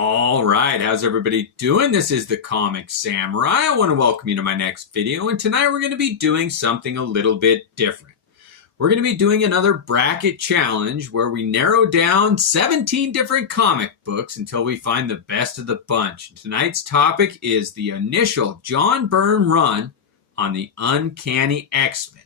All right, how's everybody doing? This is the Comic Samurai. I want to welcome you to my next video, and tonight we're going to be doing something a little bit different. We're going to be doing another bracket challenge where we narrow down 17 different comic books until we find the best of the bunch. Tonight's topic is the initial John Byrne run on the Uncanny X-Men.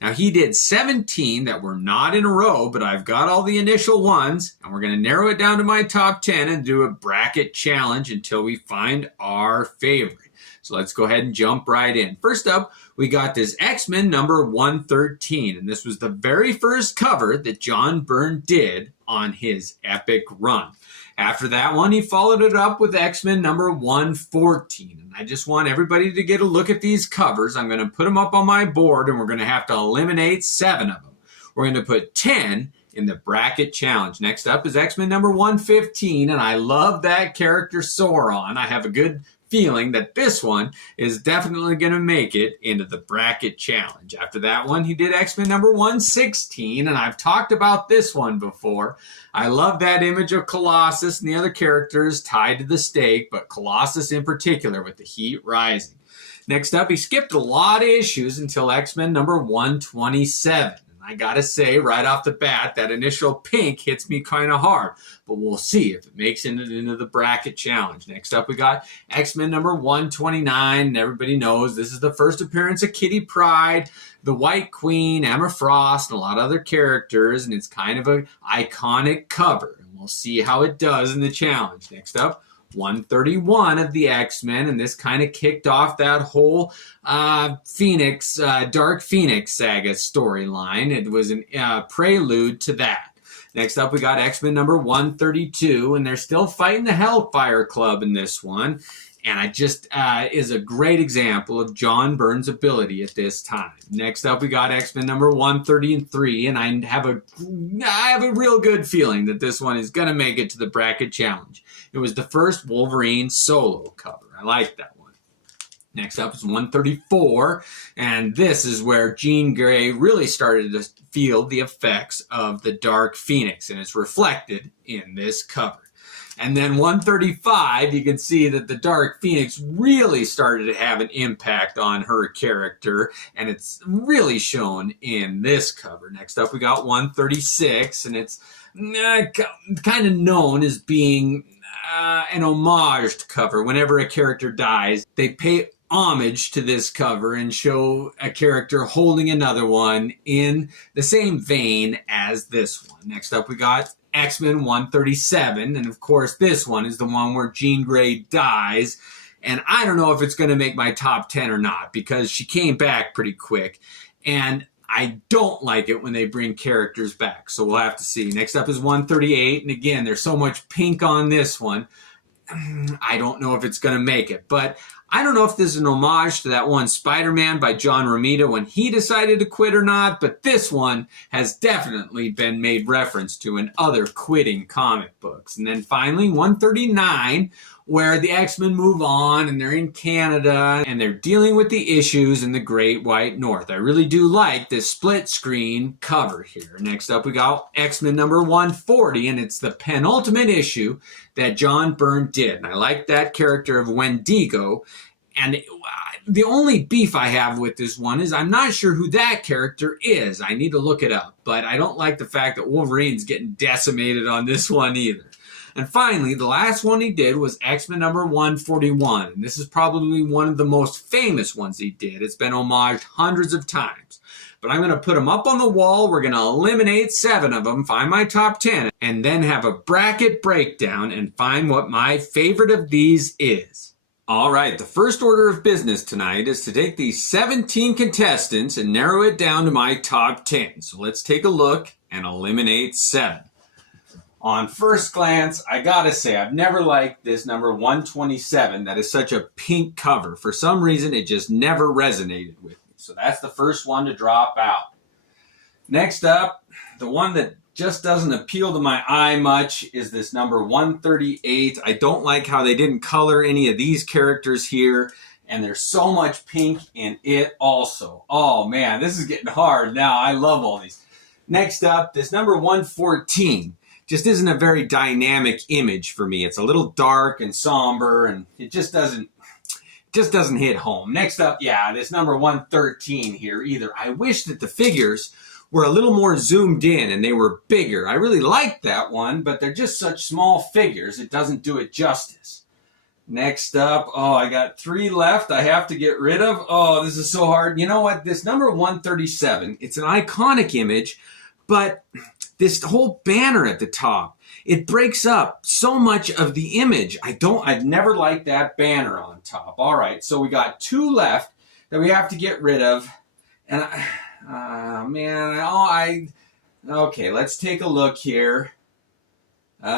Now, he did 17 that were not in a row, but I've got all the initial ones, and we're going to narrow it down to my top 10 and do a bracket challenge until we find our favorite. So let's go ahead and jump right in. First up, we got this X-Men number 113, and this was the very first cover that John Byrne did on his epic run. After that one, he followed it up with X-Men number 114. And I just want everybody to get a look at these covers. I'm going to put them up on my board, and we're going to have to eliminate 7 of them. We're going to put 10 in the bracket challenge. Next up is X-Men number 115, and I love that character Sauron. I have a good feeling that this one is definitely going to make it into the bracket challenge. After that one, he did X-Men number 116, and I've talked about this one before. I love that image of Colossus and the other characters tied to the stake, but Colossus in particular with the heat rising. Next up, he skipped a lot of issues until X-Men number 127. I gotta say, right off the bat, that initial pink hits me kind of hard. But we'll see if it makes it into the bracket challenge. Next up, we got X-Men number 129. And everybody knows this is the first appearance of Kitty Pryde, the White Queen, Emma Frost, and a lot of other characters. And it's kind of an iconic cover. And we'll see how it does in the challenge. Next up, 131 of the X-Men, and this kind of kicked off that whole Dark Phoenix saga storyline. It was a prelude to that. Next up, we got X-Men number 132, and they're still fighting the Hellfire Club in this one. And it just is a great example of John Byrne's ability at this time. Next up, we got X-Men number 133, and I have a real good feeling that this one is going to make it to the bracket challenge. It was the first Wolverine solo cover. I like that one. Next up is 134, and this is where Jean Grey really started to feel the effects of the Dark Phoenix, and it's reflected in this cover. And then 135, you can see that the Dark Phoenix really started to have an impact on her character, and it's really shown in this cover. Next up, we got 136, and it's kind of known as being an homaged cover. Whenever a character dies, they pay homage to this cover and show a character holding another one in the same vein as this one. Next up, we got X-Men 137, and of course this one is the one where Jean Grey dies, and I don't know if it's going to make my top 10 or not because she came back pretty quick, and I don't like it when they bring characters back, so we'll have to see. Next up is 138, and again, there's so much pink on this one, I don't know if it's going to make it, but I don't know if this is an homage to that one Spider-Man by John Romita when he decided to quit or not, but this one has definitely been made reference to in other quitting comic books. And then finally, 139, where the X-Men move on and they're in Canada and they're dealing with the issues in the Great White North. I really do like this split screen cover here. Next up, we got X-Men number 140, and it's the penultimate issue that John Byrne did. And I like that character of Wendigo. And the only beef I have with this one is I'm not sure who that character is. I need to look it up. But I don't like the fact that Wolverine's getting decimated on this one either. And finally, the last one he did was X-Men number 141. And this is probably one of the most famous ones he did. It's been homaged hundreds of times. But I'm going to put them up on the wall. We're going to eliminate 7 of them, find my top 10, and then have a bracket breakdown and find what my favorite of these is. All right, the first order of business tonight is to take these 17 contestants and narrow it down to my top 10. So let's take a look and eliminate 7. On first glance, I gotta say, I've never liked this number 127. That is such a pink cover. For some reason, it just never resonated with me. So that's the first one to drop out. Next up, the one that just doesn't appeal to my eye much is this number 138. I don't like how they didn't color any of these characters here, and there's so much pink in it also. Oh man, this is getting hard now. I love all these. Next up, this number 114. just isn't a very dynamic image for me. It's a little dark and somber, and it just doesn't hit home. Next up, yeah, this number 113 here either. I wish that the figures were a little more zoomed in and they were bigger. I really like that one, but they're just such small figures, it doesn't do it justice. Next up, oh, I got 3 left I have to get rid of. Oh, this is so hard. You know what? This number 137, it's an iconic image, but this whole banner at the top, it breaks up so much of the image. I've never liked that banner on top. All right, so we got 2 left that we have to get rid of. And okay, let's take a look here. Okay.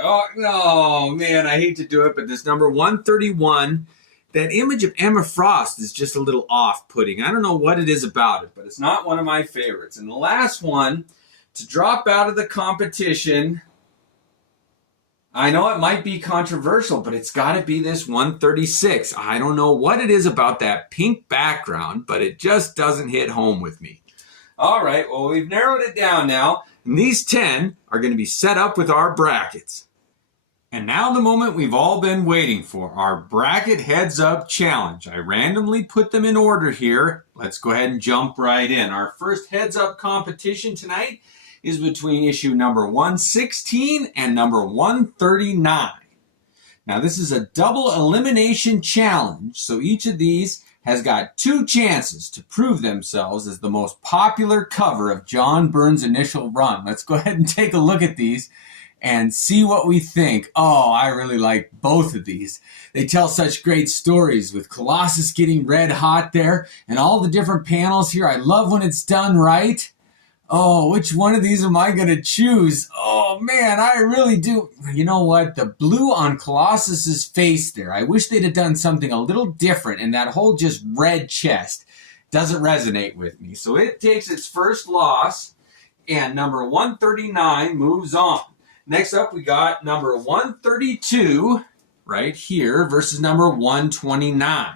Oh, no, man, I hate to do it, but this number 131, that image of Emma Frost is just a little off-putting. I don't know what it is about it, but it's not one of my favorites. And the last one to drop out of the competition, I know it might be controversial, but it's got to be this 136. I don't know what it is about that pink background, but it just doesn't hit home with me. All right, well, we've narrowed it down now, and these 10 are going to be set up with our brackets. And now the moment we've all been waiting for, our bracket heads up challenge. I randomly put them in order here. Let's go ahead and jump right in. Our first heads up competition tonight is between issue number 116 and number 139. Now this is a double elimination challenge, so each of these has got 2 chances to prove themselves as the most popular cover of John Byrne's initial run. Let's go ahead and take a look at these and see what we think. Oh, I really like both of these. They tell such great stories with Colossus getting red hot there and all the different panels here. I love when it's done right. Oh, which one of these am I going to choose? Oh, man, I really do. You know what? The blue on Colossus's face there, I wish they'd have done something a little different, and that whole just red chest doesn't resonate with me. So it takes its first loss, and number 139 moves on. Next up, we got number 132 right here versus number 129.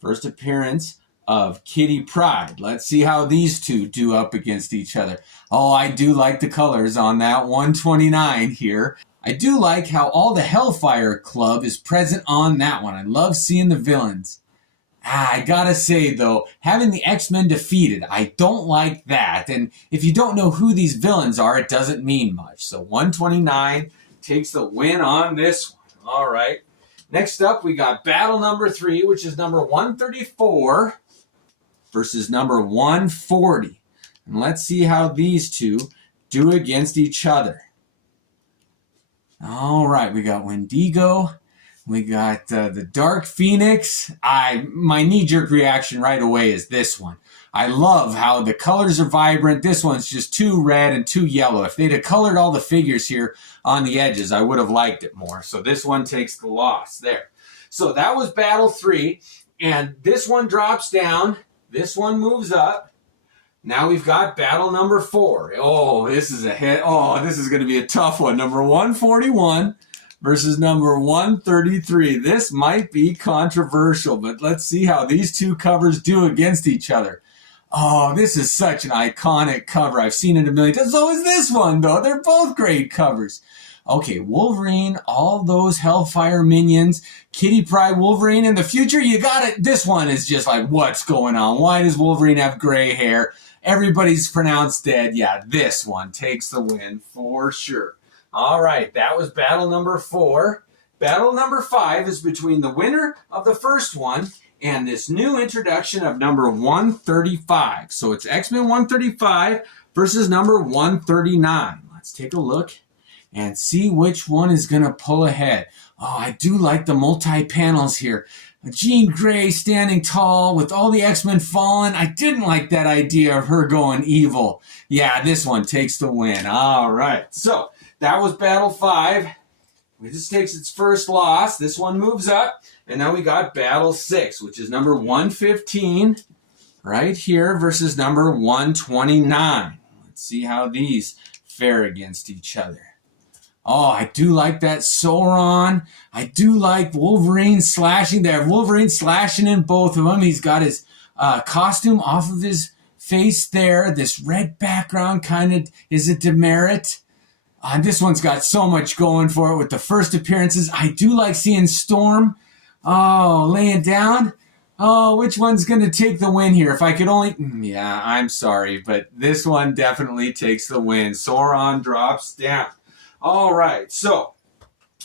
First appearance of Kitty Pryde. Let's see how these two do up against each other. Oh, I do like the colors on that 129 here. I do like how all the Hellfire Club is present on that one. I love seeing the villains. I gotta say, though, having the X-Men defeated, I don't like that. And if you don't know who these villains are, it doesn't mean much. So 129 takes the win on this one. All right. Next up, we got battle number 3, which is number 134 versus number 140. And let's see how these two do against each other. All right, we got Wendigo. We got the Dark Phoenix. My knee-jerk reaction right away is this one. I love how the colors are vibrant. This one's just too red and too yellow. If they'd have colored all the figures here on the edges, I would have liked it more. So this one takes the loss there. So that was battle 3. And this one drops down. This one moves up. Now we've got battle number 4. Oh, this is this is going to be a tough one. Number 141. Versus number 133. This might be controversial, but let's see how these two covers do against each other. Oh, this is such an iconic cover. I've seen it a million times. So is this one, though. They're both great covers. Okay, Wolverine, all those Hellfire minions, Kitty Pryde, Wolverine. In the future, you got it. This one is just like, what's going on? Why does Wolverine have gray hair? Everybody's pronounced dead. Yeah, this one takes the win for sure. All right, that was battle number 4. Battle number 5 is between the winner of the first one and this new introduction of number 135. So it's X-Men 135 versus number 139. Let's take a look and see which one is going to pull ahead. Oh, I do like the multi-panels here. Jean Grey standing tall with all the X-Men fallen. I didn't like that idea of her going evil. Yeah, this one takes the win. All right, so that was battle 5. This takes its first loss. This one moves up. And now we got battle 6, which is number 115 right here versus number 129. Let's see how these fare against each other. Oh, I do like that Sauron. I do like Wolverine slashing there. Wolverine slashing in both of them. He's got his costume off of his face there. This red background kind of is a demerit. This one's got so much going for it with the first appearances. I do like seeing Storm. Oh, laying down. Oh, which one's going to take the win here? If I could only... Yeah, I'm sorry, but this one definitely takes the win. Sauron drops down. All right, so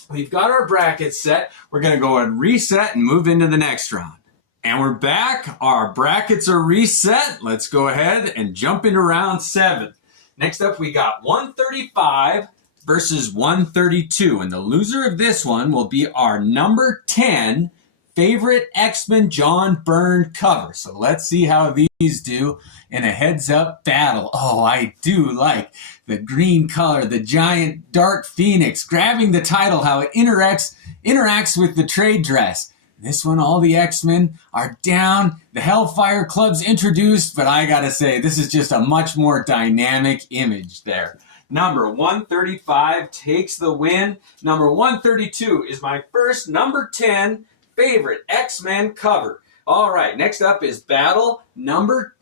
we've got our brackets set. We're going to go and reset and move into the next round. And we're back. Our brackets are reset. Let's go ahead and jump into round 7. Next up, we got 135 versus 132. And the loser of this one will be our number 10 favorite X-Men John Byrne cover. So let's see how these do in a heads-up battle. Oh, I do like the green color, the giant dark phoenix, grabbing the title, how it interacts with the trade dress. This one, all the X-Men are down. The Hellfire Club's introduced, but I gotta say, this is just a much more dynamic image there. Number 135 takes the win. Number 132 is my first number 10 favorite X-Men cover. All right, next up is battle number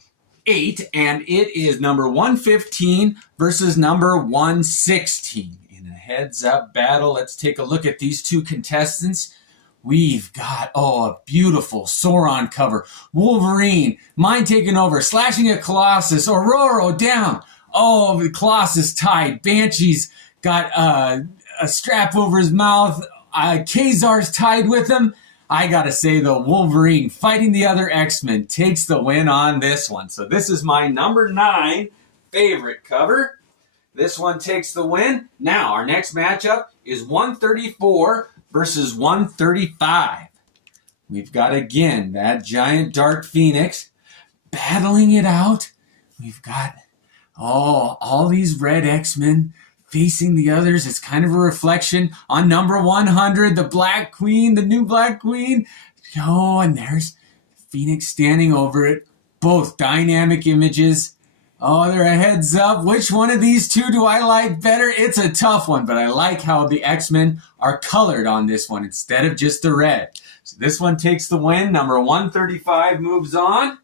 8, and it is number 115 versus number 116. In a heads-up battle, let's take a look at these two contestants. We've got, a beautiful Sauron cover. Wolverine, mind taking over, slashing at Colossus. Aurora down. Oh, the Colossus tied. Banshee's got a strap over his mouth. Kazar's tied with him. I gotta say, though, Wolverine fighting the other X-Men takes the win on this one. So this is my number 9 favorite cover. This one takes the win. Now, our next matchup is 134 versus 135. We've got, again, that giant dark phoenix battling it out. We've got, all these red X-Men facing the others. It's kind of a reflection on number 100, the Black Queen, the new Black Queen. And there's Phoenix standing over it. Both dynamic images. They're a heads up. Which one of these two do I like better? It's a tough one, but I like how the X-Men are colored on this one instead of just the red. So this one takes the win. Number 135 moves on.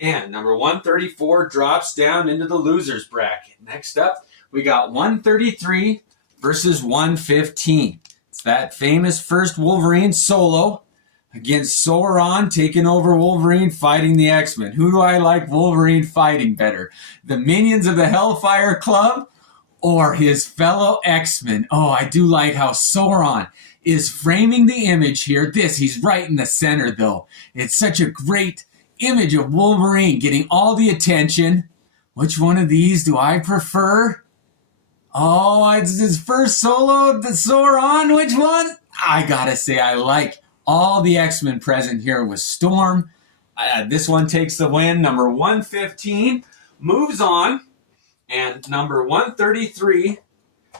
And number 134 drops down into the loser's bracket. Next up, we got 133 versus 115. It's that famous first Wolverine solo against Sauron taking over Wolverine fighting the X-Men. Who do I like Wolverine fighting better? The minions of the Hellfire Club or his fellow X-Men? I do like how Sauron is framing the image here. He's right in the center, though. It's such a great image of Wolverine getting all the attention. Which one of these do I prefer? It's his first solo, the Sauron. Which one? I gotta say, I like all the X-Men present here with Storm. This one takes the win. Number 115 moves on. And number 133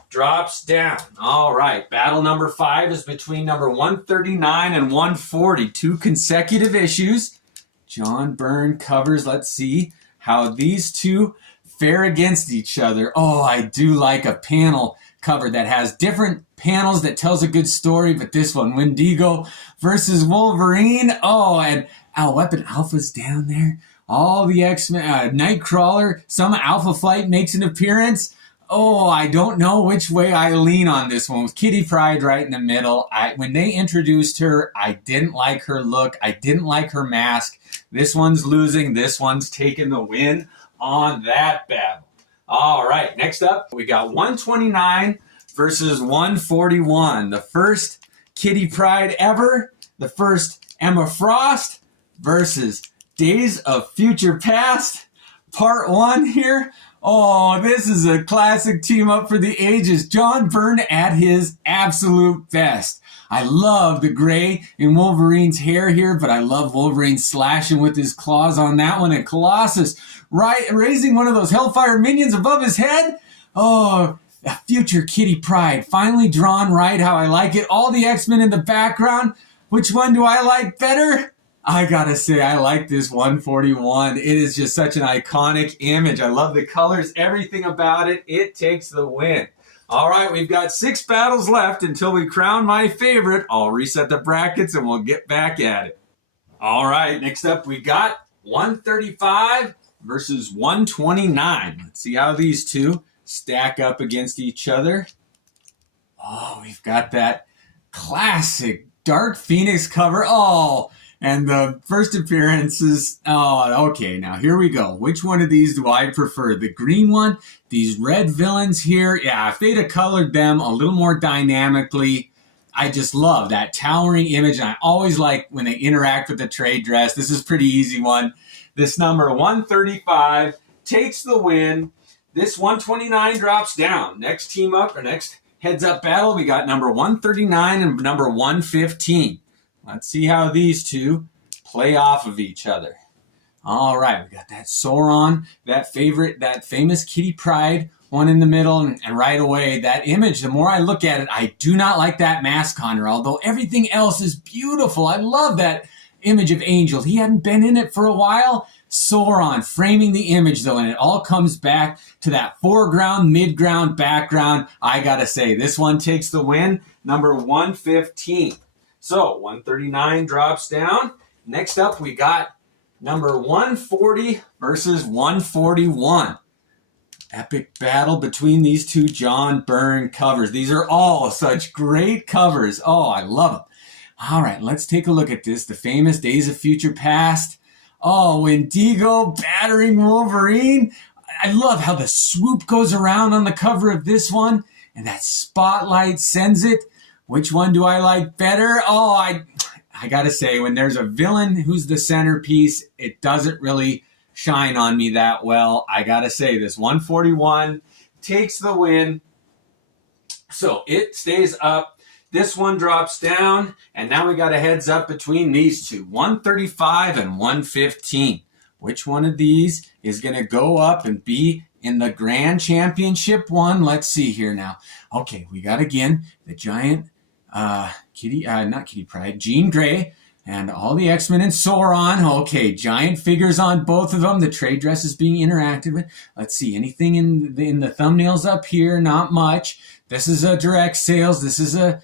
drops down. All right. Battle number 5 is between number 139 and 140. 2 consecutive issues. John Byrne covers. Let's see how these two fare against each other. I do like a panel cover that has different panels that tells a good story, but this one, Wendigo versus Wolverine. And Weapon Alpha's down there. All the X-Men, Nightcrawler, some Alpha Flight makes an appearance. I don't know which way I lean on this one. With Kitty Pryde right in the middle. When they introduced her, I didn't like her look. I didn't like her mask. This one's losing. This one's taking the win on that battle. All right, next up, we got 129 versus 141. The first Kitty Pryde ever, the first Emma Frost versus Days of Future Past, part 1 here. This is a classic team up for the ages. John Byrne at his absolute best. I love the gray in Wolverine's hair here, but I love Wolverine slashing with his claws on that one. And Colossus raising one of those Hellfire minions above his head. A future Kitty Pryde finally drawn right how I like it. All the X-Men in the background. Which one do I like better? I gotta say, I like this 141. It is just such an iconic image. I love the colors, everything about it. It takes the win. All right, we've got 6 battles left until we crown my favorite. I'll reset the brackets and we'll get back at it. All right, next up we got 135 versus 129. Let's see how these two stack up against each other. Oh, we've got that classic Dark Phoenix cover. Oh, and the first appearances. Oh, okay. Now here we go. Which one of these do I prefer? The green one? These red villains here? Yeah, if they'd have colored them a little more dynamically, I just love that towering image. And I always like when they interact with the trade dress. This is a pretty easy one. This number 135 takes the win. This 129 drops down. Next team up, or next heads up battle, we got number 139 and number 115. Let's see how these two play off of each other. All right, we got that Sauron, that famous Kitty Pryde one in the middle, and right away, that image, the more I look at it, I do not like that mask on her, although everything else is beautiful. I love that image of Angel. He hadn't been in it for a while. Sauron framing the image, though, and it all comes back to that foreground, mid-ground, background. I gotta say, this one takes the win, number 115. So 139 drops down. Next up, we got number 140 versus 141. Epic battle between these two John Byrne covers. These are all such great covers. Oh, I love them. All right, let's take a look at this. The famous Days of Future Past. Oh, Wendigo battering Wolverine. I love how the swoop goes around on the cover of this one, and that spotlight sends it. Which one do I like better? Oh, I gotta say, when there's a villain who's the centerpiece, it doesn't really shine on me that well. I gotta say, this 141 takes the win. So it stays up. This one drops down, and now we got a heads up between these two, 135 and 115. Which one of these is going to go up and be in the Grand Championship one? Let's see here now. Okay, we got again the giant not Kitty Pryde, Jean Grey, and all the X-Men and Sauron. Okay, giant figures on both of them. The trade dress is being interacted with. Let's see, anything in the thumbnails up here? Not much. This is a direct sales. This is a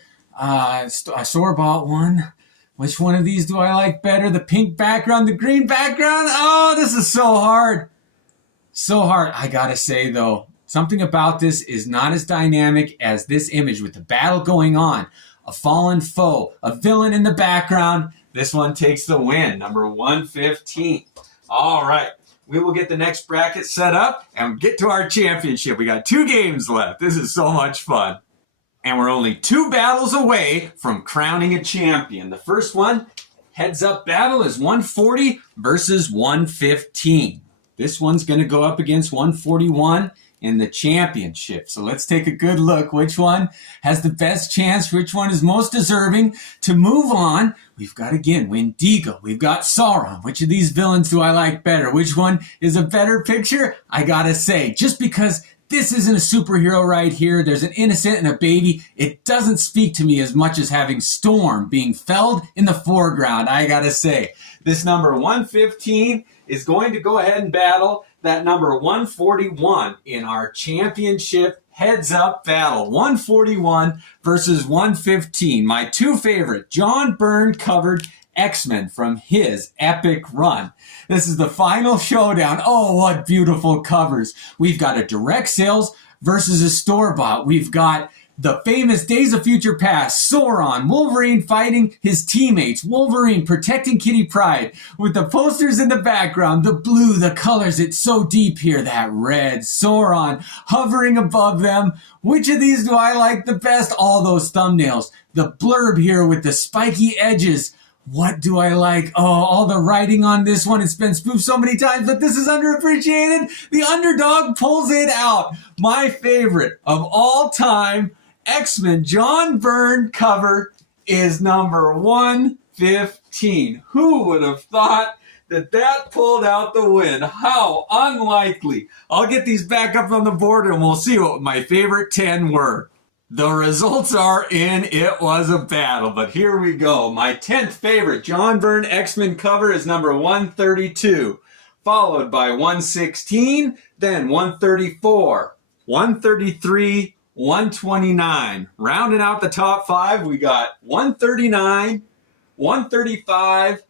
store-bought one. Which one of these do I like better? The pink background, the green background? Oh, this is so hard. So hard. I gotta say, though, something about this is not as dynamic as this image with the battle going on. A fallen foe, a villain in the background. This one takes the win, number 115. All right. We will get the next bracket set up and get to our championship. We got 2 games left. This is so much fun. And we're only 2 battles away from crowning a champion. The first one, heads up battle, is 140 versus 115. This one's going to go up against 141 in the championship. So let's take a good look. Which one has the best chance? Which one is most deserving to move on? We've got, again, Wendigo. We've got Sauron. Which of these villains do I like better? Which one is a better picture? I gotta say, just because this isn't a superhero right here, there's an innocent and a baby, it doesn't speak to me as much as having Storm being felled in the foreground, I gotta say. This number 115 is going to go ahead and battle that number 141 in our championship heads-up battle. 141 versus 115. My 2 favorite, John Byrne covered X-Men from his epic run. This is the final showdown. Oh, what beautiful covers. We've got a direct sales versus a store-bought. We've got the famous Days of Future Past, Sauron, Wolverine fighting his teammates, Wolverine protecting Kitty Pryde, with the posters in the background, the blue, the colors, it's so deep here, that red, Sauron hovering above them. Which of these do I like the best? All those thumbnails. The blurb here with the spiky edges. What do I like? Oh, all the writing on this one. It's been spoofed so many times, but this is underappreciated. The underdog pulls it out. My favorite of all time X-Men John Byrne cover is number 115. Who would have thought that pulled out the win? How unlikely. I'll get these back up on the board and we'll see what my favorite 10 were. The results are in. It was a battle, but here we go. My 10th favorite John Byrne X-Men cover is number 132, followed by 116, then 134, 133, 129. Rounding out the top 5, we got 139, 135,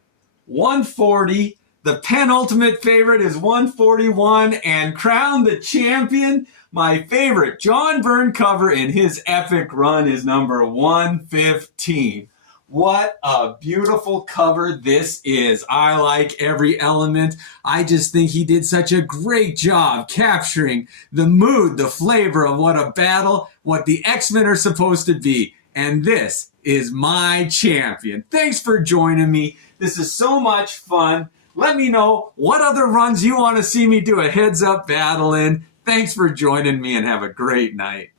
140, The penultimate favorite is 141, and crowned the champion, my favorite John Byrne cover in his epic run is number 115. What a beautiful cover this is. I like every element. I just think he did such a great job capturing the mood, the flavor of what a battle, what the X-Men are supposed to be. And this is my champion. Thanks for joining me. This is so much fun. Let me know what other runs you want to see me do a heads-up battle in. Thanks for joining me and have a great night.